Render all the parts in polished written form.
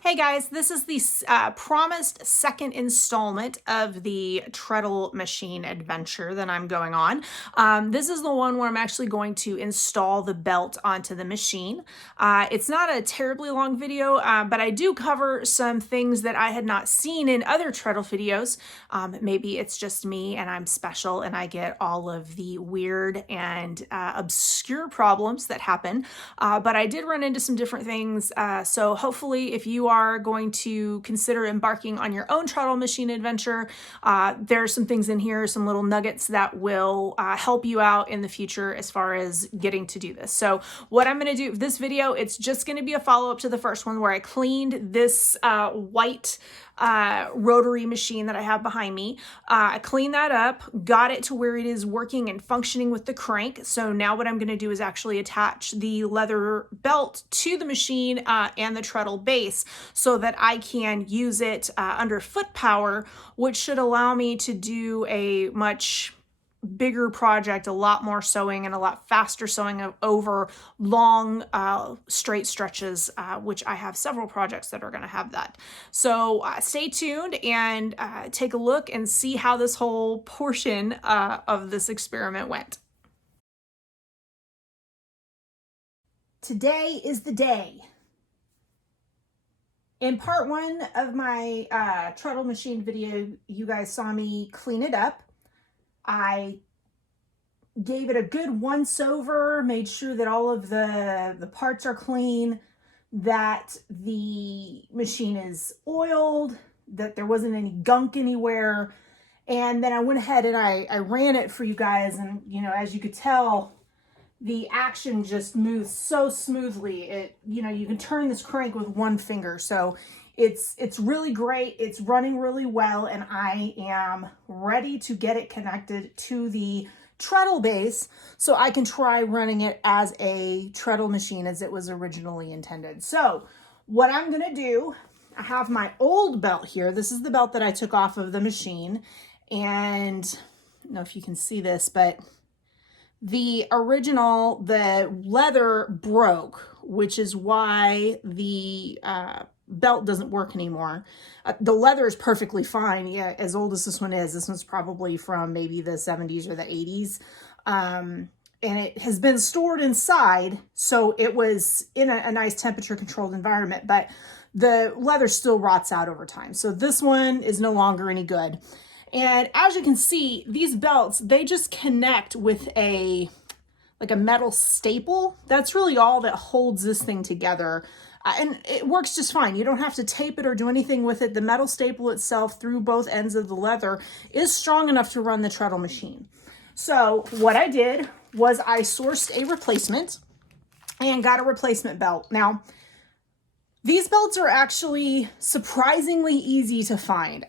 Hey guys, this is the promised second installment of the Treadle machine adventure that I'm going on. This is the one where I'm actually going to install the belt onto the machine. It's not a terribly long video, but I do cover some things that I had not seen in other Treadle videos. Maybe it's just me and I'm special and I get all of the weird and obscure problems that happen, but I did run into some different things, so hopefully if you are going to consider embarking on your own Treadle machine adventure, there's some things in here, some little nuggets that will help you out in the future as far as getting to do this. So what I'm going to do this video, it's just going to be a follow-up to the first one where I cleaned this white rotary machine that I have behind me. I cleaned that up, got it to where it is working and functioning with the crank. So now what I'm going to do is actually attach the leather belt to the machine and the treadle base so that I can use it under foot power, which should allow me to do a much bigger project, a lot more sewing and a lot faster sewing over long straight stretches, which I have several projects that are going to have that. So stay tuned and take a look and see how this whole portion of this experiment went. Today is the day. In part one of my treadle machine video, you guys saw me clean it up. I gave it a good once over, made sure that all of the parts are clean, that the machine is oiled, that there wasn't any gunk anywhere. And then I went ahead and I ran it for you guys. And, you know, as you could tell, the action just moves so smoothly. You can turn this crank with one finger. So it's really great. It's running really well, and I am ready to get it connected to the treadle base so I can try running it as a treadle machine as it was originally intended. So what I'm going to do, I have my old belt here. This is the belt that I took off of the machine, and I don't know if you can see this, but the leather broke, which is why the belt doesn't work anymore. The leather is perfectly fine. Yeah, as old as this one is, this one's probably from maybe the 70s or the 80s. And it has been stored inside, so it was in a nice temperature controlled environment, but the leather still rots out over time. So this one is no longer any good. And as you can see, these belts, they just connect with a metal staple. That's really all that holds this thing together. And it works just fine. You don't have to tape it or do anything with it. The metal staple itself through both ends of the leather is strong enough to run the treadle machine. So what I did was I sourced a replacement and got a replacement belt. Now, these belts are actually surprisingly easy to find.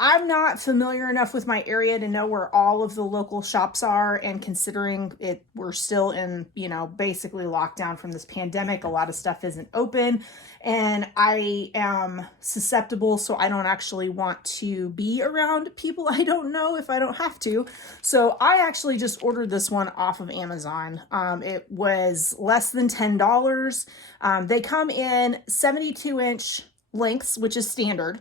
I'm not familiar enough with my area to know where all of the local shops are, and considering we're still in, basically lockdown from this pandemic, a lot of stuff isn't open, and I am susceptible, so I don't actually want to be around people I don't know if I don't have to. So I actually just ordered this one off of Amazon. It was less than $10. They come in 72-inch lengths, which is standard.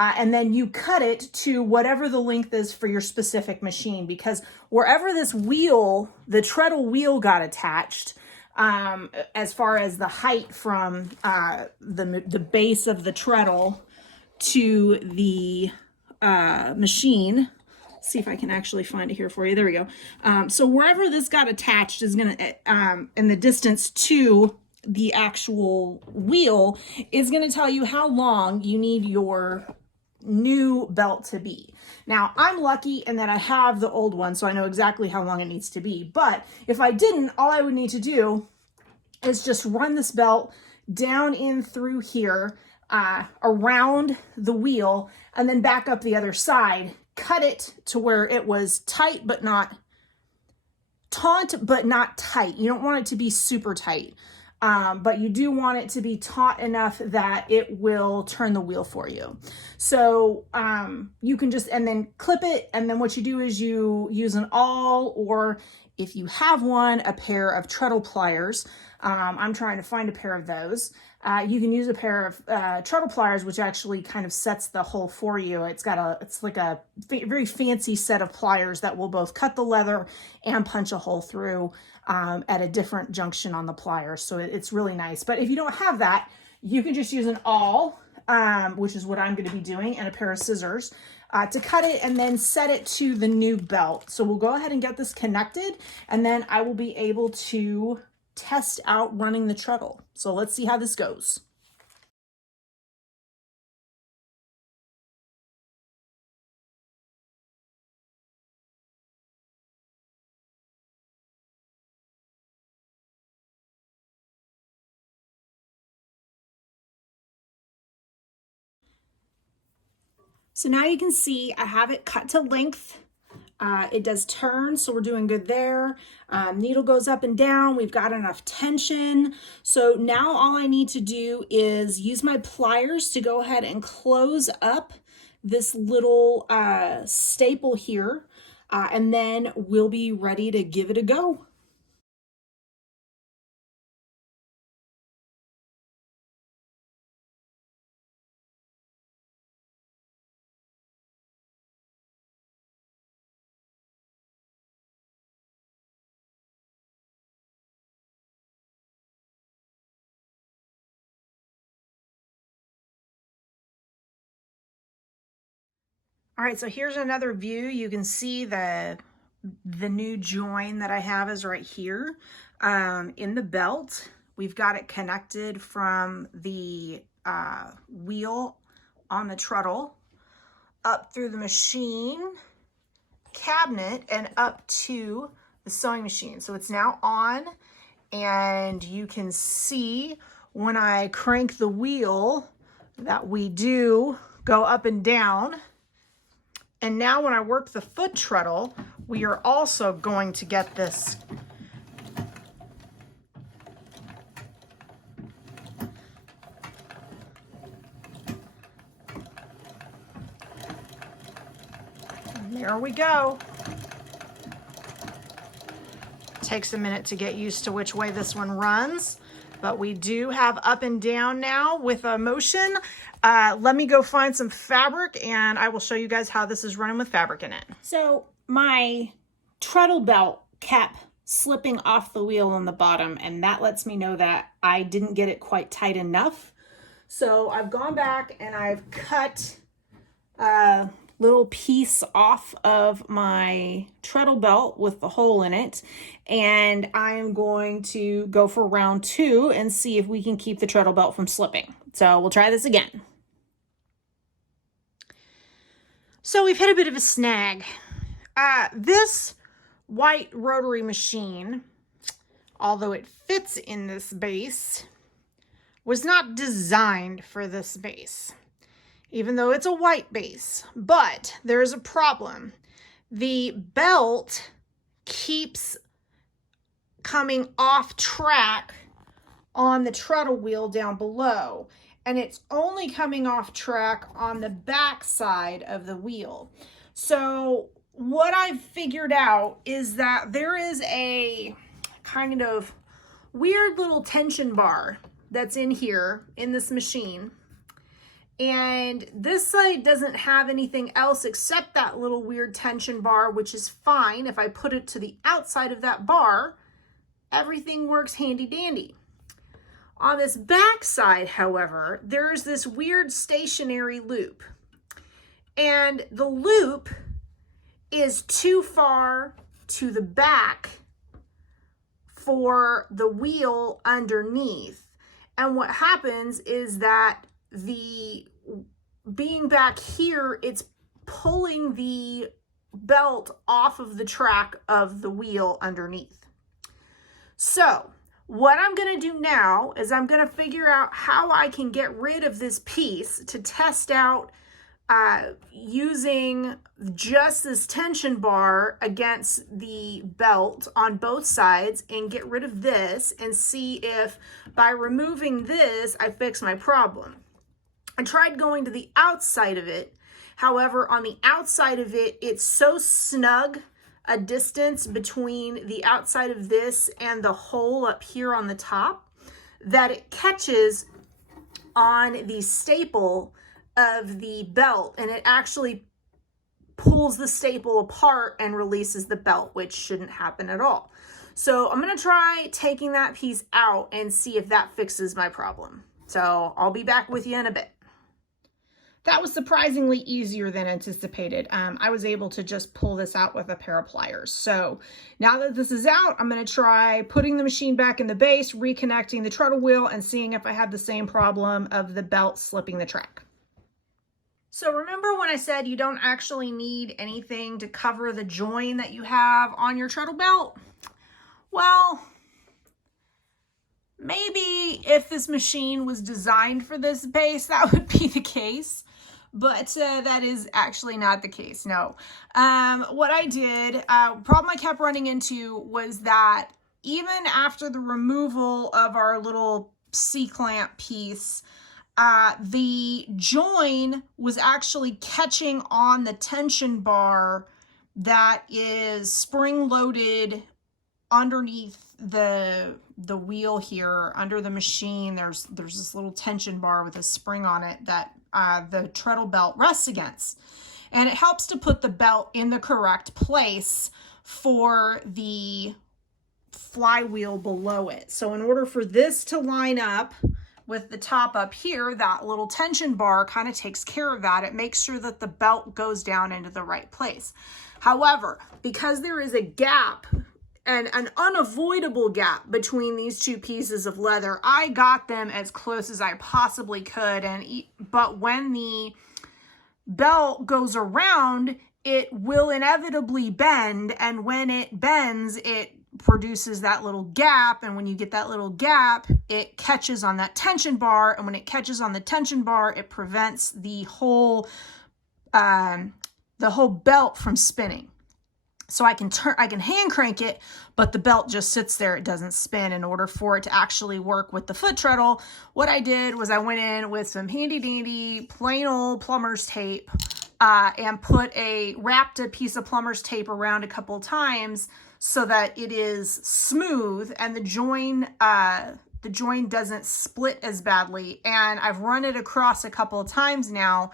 And then you cut it to whatever the length is for your specific machine, because wherever this wheel, the treadle wheel got attached, as far as the height from the base of the treadle to the machine, let's see if I can actually find it here for you. There we go. So wherever this got attached is going to, in the distance to the actual wheel, is going to tell you how long you need your new belt to be. Now, I'm lucky in that I have the old one, so I know exactly how long it needs to be. But if I didn't, all I would need to do is just run this belt down in through here, around the wheel, and then back up the other side, cut it to where it was tight but not taut but not tight. You don't want it to be super tight. But you do want it to be taut enough that it will turn the wheel for you. So you can just, and then clip it, and then what you do is you use an awl, or if you have one, a pair of treadle pliers. I'm trying to find a pair of those. You can use a pair of treadle pliers, which actually kind of sets the hole for you. It's like a very fancy set of pliers that will both cut the leather and punch a hole through at a different junction on the pliers. So it's really nice. But if you don't have that, you can just use an awl, which is what I'm going to be doing, and a pair of scissors to cut it and then set it to the new belt. So we'll go ahead and get this connected, and then I will be able to test out running the treadle. So let's see how this goes. So now you can see I have it cut to length. It does turn, so we're doing good there. Needle goes up and down. We've got enough tension. So now all I need to do is use my pliers to go ahead and close up this little staple here, and then we'll be ready to give it a go. All right, so here's another view. You can see the new join that I have is right here in the belt. We've got it connected from the wheel on the treadle up through the machine cabinet and up to the sewing machine. So it's now on, and you can see when I crank the wheel that we do go up and down. And now when I work the foot treadle, we are also going to get this and there we go. Takes a minute to get used to which way this one runs, but we do have up and down now with a motion. Let me go find some fabric and I will show you guys how this is running with fabric in it. So my treadle belt kept slipping off the wheel on the bottom, and that lets me know that I didn't get it quite tight enough. So I've gone back and I've cut a little piece off of my treadle belt with the hole in it, and I'm going to go for round 2 and see if we can keep the treadle belt from slipping. So we'll try this again. So we've hit a bit of a snag. This white rotary machine, although it fits in this base, was not designed for this base, even though it's a white base. But there's a problem. The belt keeps coming off track on the treadle wheel down below, and it's only coming off track on the back side of the wheel. So what I've figured out is that there is a kind of weird little tension bar that's in here in this machine. And this side doesn't have anything else except that little weird tension bar, which is fine. If I put it to the outside of that bar, everything works handy dandy. On this back side, however, there's this weird stationary loop. And the loop is too far to the back for the wheel underneath. And what happens is that being back here, it's pulling the belt off of the track of the wheel underneath. So what I'm going to do now is I'm going to figure out how I can get rid of this piece to test out using just this tension bar against the belt on both sides, and get rid of this and see if by removing this I fix my problem. I tried going to the outside of it. However, on the outside of it, it's so snug a distance between the outside of this and the hole up here on the top that it catches on the staple of the belt, and it actually pulls the staple apart and releases the belt, which shouldn't happen at all. So I'm going to try taking that piece out and see if that fixes my problem. So I'll be back with you in a bit. That was surprisingly easier than anticipated. I was able to just pull this out with a pair of pliers. So now that this is out, I'm going to try putting the machine back in the base, reconnecting the treadle wheel, and seeing if I have the same problem of the belt slipping the track. So remember when I said you don't actually need anything to cover the join that you have on your treadle belt? Well, maybe if this machine was designed for this base, that would be the case. But that is actually not the case, no. What I did, problem I kept running into was that even after the removal of our little C-clamp piece, the join was actually catching on the tension bar that is spring-loaded underneath the wheel here, under the machine. There's this little tension bar with a spring on it that the treadle belt rests against, and it helps to put the belt in the correct place for the flywheel below it. So in order for this to line up with the top up here, that little tension bar kind of takes care of that. It makes sure that the belt goes down into the right place. However, because there is a gap, and an unavoidable gap between these two pieces of leather, I got them as close as I possibly could. But when the belt goes around, it will inevitably bend. And when it bends, it produces that little gap. And when you get that little gap, it catches on that tension bar. And when it catches on the tension bar, it prevents the whole belt from spinning. So I can hand crank it, but the belt just sits there. It doesn't spin. In order for it to actually work with the foot treadle, what I did was I went in with some handy dandy plain old plumber's tape and wrapped a piece of plumber's tape around a couple times so that it is smooth and the join doesn't split as badly. And I've run it across a couple of times now,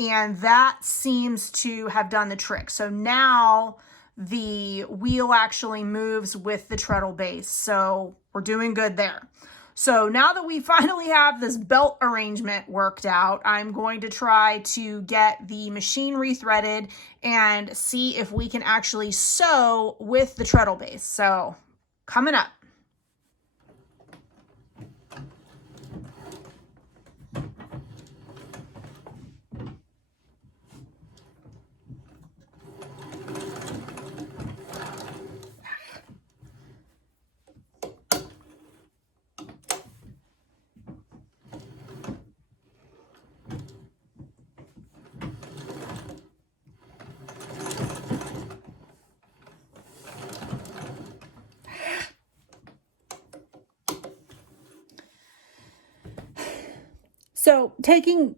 and that seems to have done the trick. So now the wheel actually moves with the treadle base. So we're doing good there. So now that we finally have this belt arrangement worked out, I'm going to try to get the machine rethreaded and see if we can actually sew with the treadle base. So coming up. So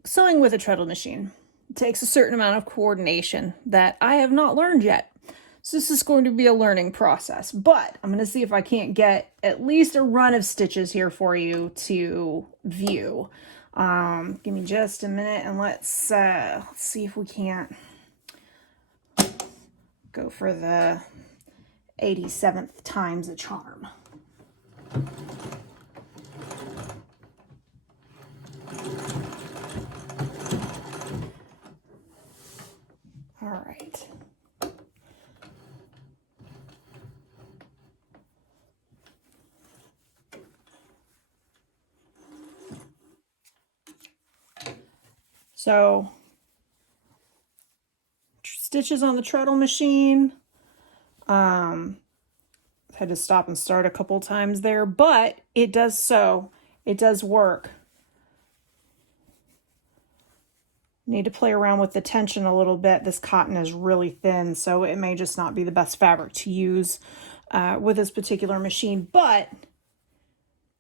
sewing with a treadle machine takes a certain amount of coordination that I have not learned yet. So this is going to be a learning process, but I'm going to see if I can't get at least a run of stitches here for you to view. Give me just a minute and let's see if we can't go for the 87th time's a charm. All right. So, stitches on the treadle machine. Had to stop and start a couple times there, but it does sew. It does work. Need to play around with the tension a little bit. This cotton is really thin, so it may just not be the best fabric to use with this particular machine, but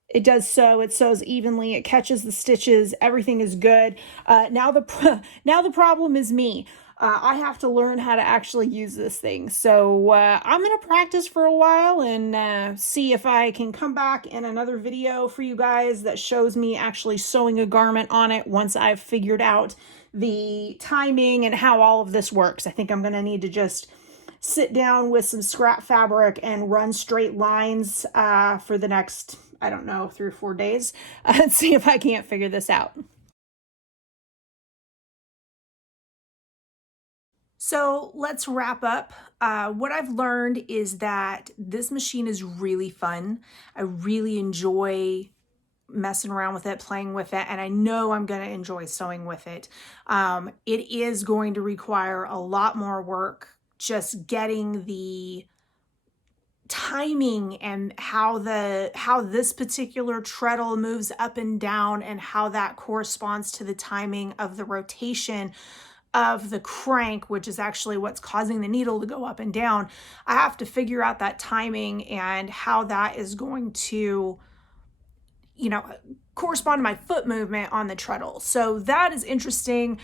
it does sew. It sews evenly. It catches the stitches. Everything is good. Now the problem is me. I have to learn how to actually use this thing. So I'm going to practice for a while and see if I can come back in another video for you guys that shows me actually sewing a garment on it once I've figured out the timing and how all of this works. I think I'm going to need to just sit down with some scrap fabric and run straight lines for the next, I don't know, 3 or 4 days and see if I can't figure this out. So let's wrap up. What I've learned is that this machine is really fun. I really enjoy messing around with it, playing with it, and I know I'm going to enjoy sewing with it. It is going to require a lot more work just getting the timing and how this particular treadle moves up and down and how that corresponds to the timing of the rotation of the crank, which is actually what's causing the needle to go up and down. I have to figure out that timing and how that is going to, you know, correspond to my foot movement on the treadle. So that is interesting.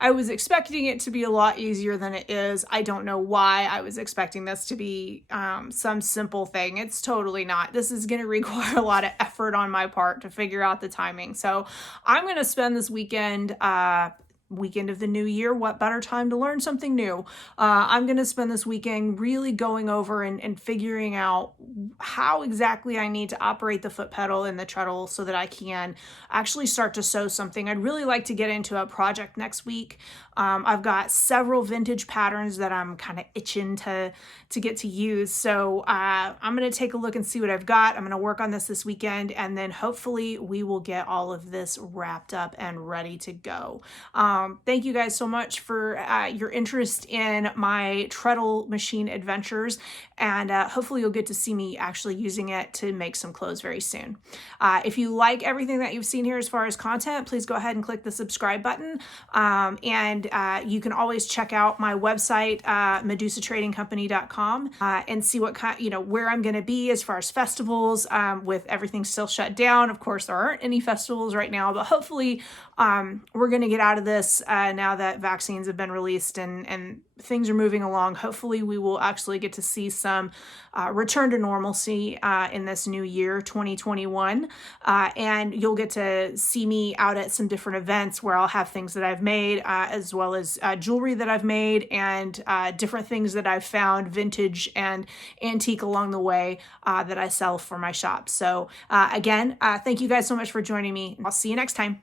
I was expecting it to be a lot easier than it is. I don't know why I was expecting this to be some simple thing. It's totally not. This is going to require a lot of effort on my part to figure out the timing. So I'm going to spend this weekend of the new year. What better time to learn something new? I'm going to spend this weekend really going over and figuring out how exactly I need to operate the foot pedal and the treadle so that I can actually start to sew something. I'd really like to get into a project next week. I've got several vintage patterns that I'm kind of itching to get to use. So I'm going to take a look and see what I've got. I'm going to work on this weekend, and then hopefully we will get all of this wrapped up and ready to go. Thank you guys so much for your interest in my treadle machine adventures, and hopefully you'll get to see me actually using it to make some clothes very soon. If you like everything that you've seen here as far as content, please go ahead and click the subscribe button, and you can always check out my website, medusatradingcompany.com, and see what kind, where I'm going to be as far as festivals, with everything still shut down. Of course, there aren't any festivals right now, but hopefully we're going to get out of this now that vaccines have been released and things are moving along. Hopefully we will actually get to see some return to normalcy in this new year, 2021. And you'll get to see me out at some different events where I'll have things that I've made, as well as jewelry that I've made and different things that I've found vintage and antique along the way that I sell for my shop. So again, thank you guys so much for joining me. I'll see you next time.